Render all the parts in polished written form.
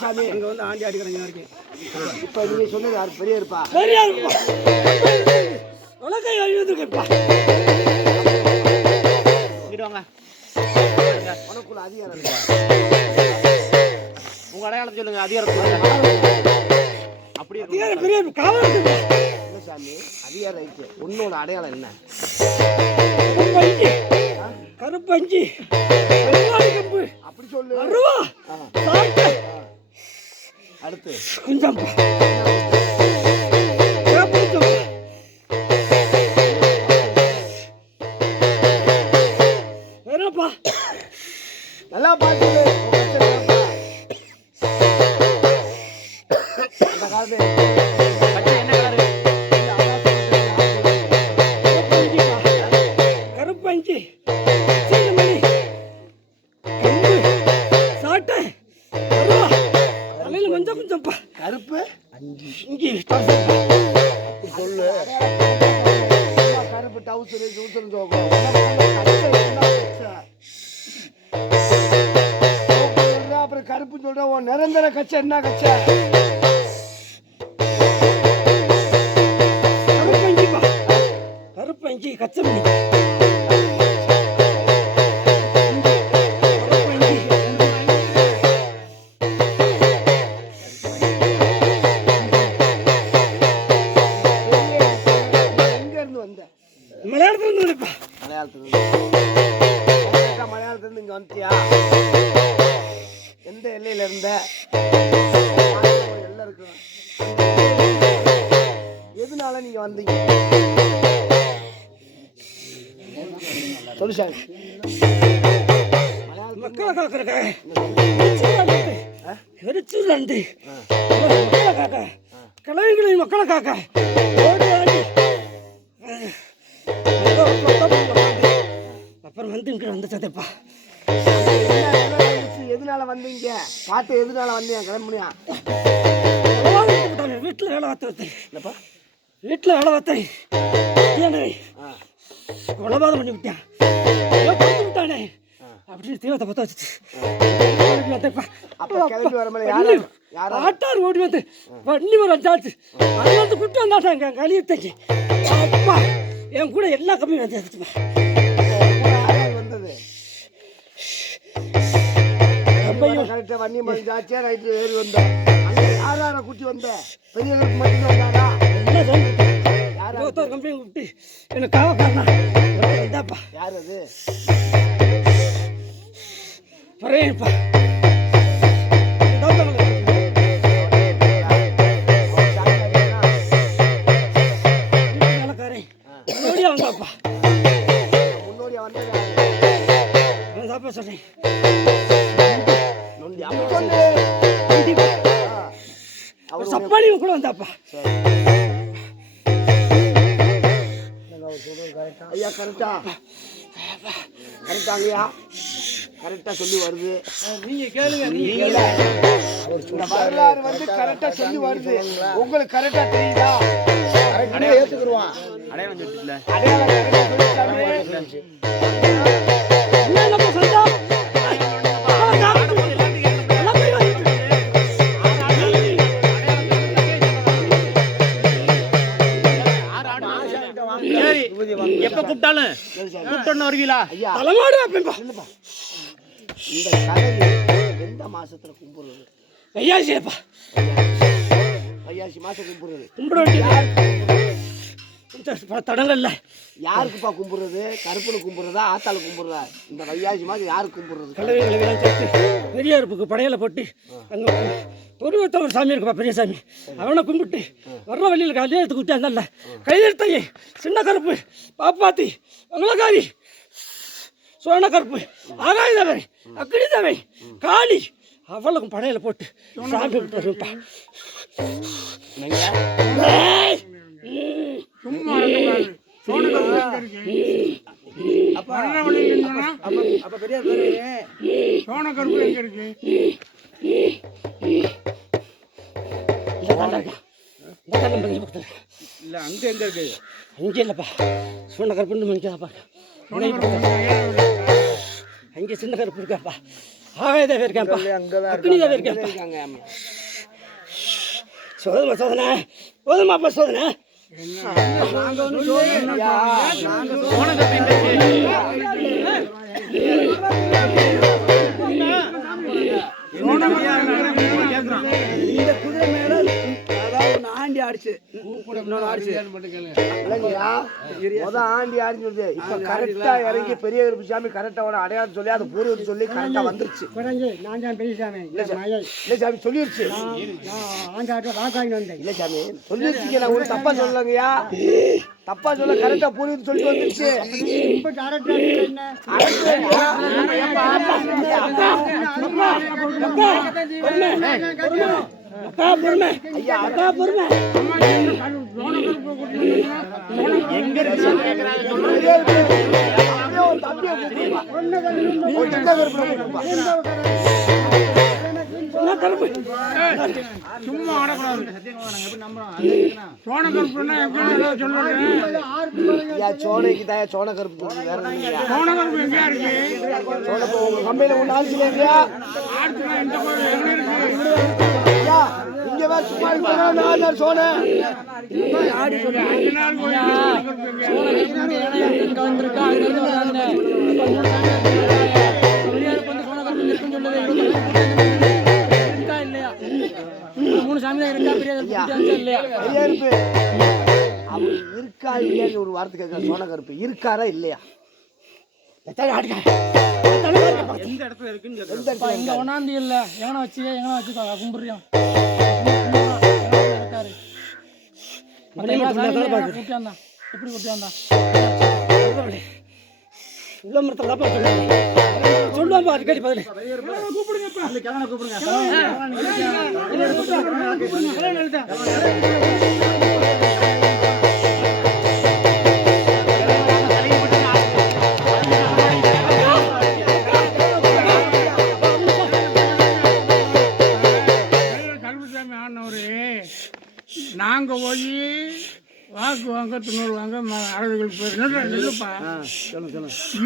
சாமி இங்க வந்து ஆண்டி அடிக்கிறாங்க இருக்கேன். இப்ப நீங்க சொன்னது யாரு பெரியப்பா? உலகை அழிவதுப்பா. வாங்க உனக்குள்ள அதிகாரம் இருக்கா? உங்க அடையாளம் சொல்லுங்க. அதிகாரம் அப்படி அதிகாரம் பெரிய காவல் என்ன சாமி? அதிகாரம் இருக்கு. உன்னோட அடையாளம் என்ன? கருப்பஞ்சி கம்பு அப்படி சொல்லு. அருவா அடுத்து கொஞ்சம் நல்லா பாத்து அந்த காலத்து என்ன கலரு? கருப்பஞ்சி சாட்டை தலையில மஞ்சள் கொஞ்சம்ப்பா. கருப்பு இஞ்சி சொல்லு. கருப்பு டவுசரு ஜூசரு ஜோகம் அப்புறம் கருப்பு சொல்ற உன் நிரந்தர கட்சி என்ன கட்சி? கருப்பஞ்சிப்பா. கருப்பஞ்சி கச்சமணி மலையாளத்துல இங்க வந்துட்டியா? எந்த எல்லையில இருந்த? எல்லை இருக்கு. எதனால நீங்க வந்தீங்க? சொல்லு சார். மக்களை காக்குறக்க எரிச்சூர்லந்து மக்களை காக்க கிழவிகளை மக்களை காக்க அப்புறம் வந்து இங்கே வந்து சதைப்பா. எதனால வந்தீங்க? பாட்டு எதனால வந்தீங்க? கிளம்புனியா? வீட்டில் வேலை பார்த்தேன். இல்லப்பா வீட்டில் வேலை பார்த்தேன். கொலபாதம் பண்ணி விட்டான். விட்டானே அப்படின்னு தீவத்தை பற்ற வச்சுச்சு. ஆட்டார் ஓடி வந்து வண்டி ஒரு வந்தாச்சு. அது வந்து குட்டி வந்தாட்டாங்க கழியத்தைக்கு. அப்பா என் கூட எல்லா கம்மியும் வந்துச்சுப்பா. வந்தது கரெக்டாக வண்டி மறைஞ்சாச்சே. ரைட்டு ஏறி வந்தேன். அங்கே யார் யாரை கூட்டி வந்தேன்? பெரியவர்களுக்கு மட்டும் வந்தாரா? யார் கம்பெனி கூப்பிட்டு எனக்கு காவக்காரனா வந்தாப்பா. யார் அது? பரையப்பா. முன்னோடியா வந்தாப்பா. முன்னோடியா வந்தா சொல்றேன். சப்பாளி கூட வந்தாப்பா. ஐயா கரெக்டா கரெக்டாங்கய்யா கரெக்டா சொல்லி வருது. நீங்க கேளுங்க. வரலாறு வந்து கரெக்டா சொல்லி வருது. உங்களுக்கு கரெக்டா தெரியுதா? கரெக்டா ஏத்துக்குருவான். அடையாளம் சொல்லிட்டுல அடையாளம் கரெக்டா சொல்லிட்டாமே. எப்ப கூப்பிட்டாலும் கூப்பிட்டோன்னு வருவீங்களா? தலைமாடு இந்த கடல் எந்த மாசத்துல கும்பிடுறது? வையாசிப்பா. வையாசி மாசம் கும்பிடுறது. கும்பிட தடங்கள்ல யாருக்குப்பா கும்பிடுறது? கருப்புல கும்பிடுறதா ஆத்தால கும்பிடுறதா? இந்த வையாசி மாதம் யாருக்கு கும்பிடுறது? கிழவி கிழவிலாம் சேர்த்து பெரிய அறுப்புக்கு படையில போட்டு அங்கே பொருவத்த ஒரு சாமி இருக்குப்பா, பெரிய சாமி. அவனை கும்பிட்டு வர்ற வழியில் கல்யாணத்துக்கு விட்டு அந்தல்ல கையெழுத்தையே சின்ன கருப்பு பாப்பாத்தி மங்களகாரி சோழ கருப்பு ஆகாயதவை அக்னிதவை காளி அவளுக்கும் படையில போட்டு சாமி விட்டுருப்பா. அப்ப பெரிய சோழ கருப்பு எங்க இருக்கு? இல்ல அங்க எங்க இருக்கு? அங்கே இல்லப்பா சோழ கருப்புன்னு மனுஷாப்பா. அங்கே சின்ன கருப்பு இருக்காப்பா, ஆகாயதேவி இருக்காப்பா, அக்னிதேவி இருக்காப்பா. சோதனை சோதனை போதுமாப்பா சோதனை. இந்த குதிரை மேல அதாவது ஆண்டி ஆடிச்சு, ஆண்டி ஆடிச்சு. இப்ப கரெக்டா இறங்கி பெரிய கருப்பு சாமி கரெக்டாவோட அடையாளம் சொல்லி அதை பூர்வம் சொல்லி கரெக்டா வந்துருச்சு. நான் தான் பெரிய சாமி இல்ல சாமி சொல்லிருச்சு. இல்ல சாமி சொல்லிருச்சுங்க, நான் ஒரு தப்பா சொல்லலங்கய்யா, தப்பா சொல்ல கரெக்டா பூர்வம் சொல்லிட்டு வந்துருச்சு. சும்மா ஆடக்கூடாது. சோன கருப்புன்னா சோனைக்கு தான் சோன கருப்பு வேற சோன கருப்பு எங்க இருக்கு? உங்க கம்பெனில ஒண்ணு ஆச்சு இல்லையா? இந்த கோயில் எங்க இருக்கு? இங்க வேற சும்மா நான் சோன ஆடி சொல்லி மூணு சாமி தான் இருக்கா, பெரிய இல்லையா? அவர் இருக்கா இல்லையான்னு ஒரு வார்த்தை கேட்க, சோன கருப்பு இருக்காரா இல்லையா? எந்த இடத்துல இருக்குன்னு இங்க ஒன்னாந்தி இல்ல, எங்கன வச்சு கும்பிடுறோம். எப்படி கூட்டியாந்தா உள்ள மரத்தில் சொல்லுவாப்பா, அடிக்கடி பதில் கருப்புசாமி ஆனவரு. நாங்க போய் வாக்கு வாங்க துணூறு வாங்க அழகுகளுக்கு போயிருந்தோம். இல்லப்பா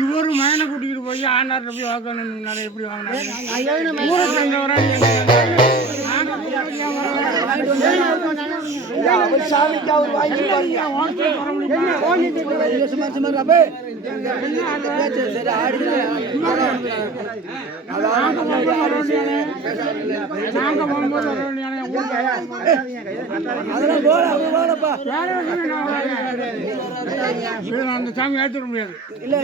இவரு மயனை கூட்டிகிட்டு போய் ஆனார் போய் வாக்கணும். எப்படி வாங்கினாரு? சாமிக்கு அவர் வாங்கி அந்த சாமி ஏற்றுக்க முடியாது. இல்ல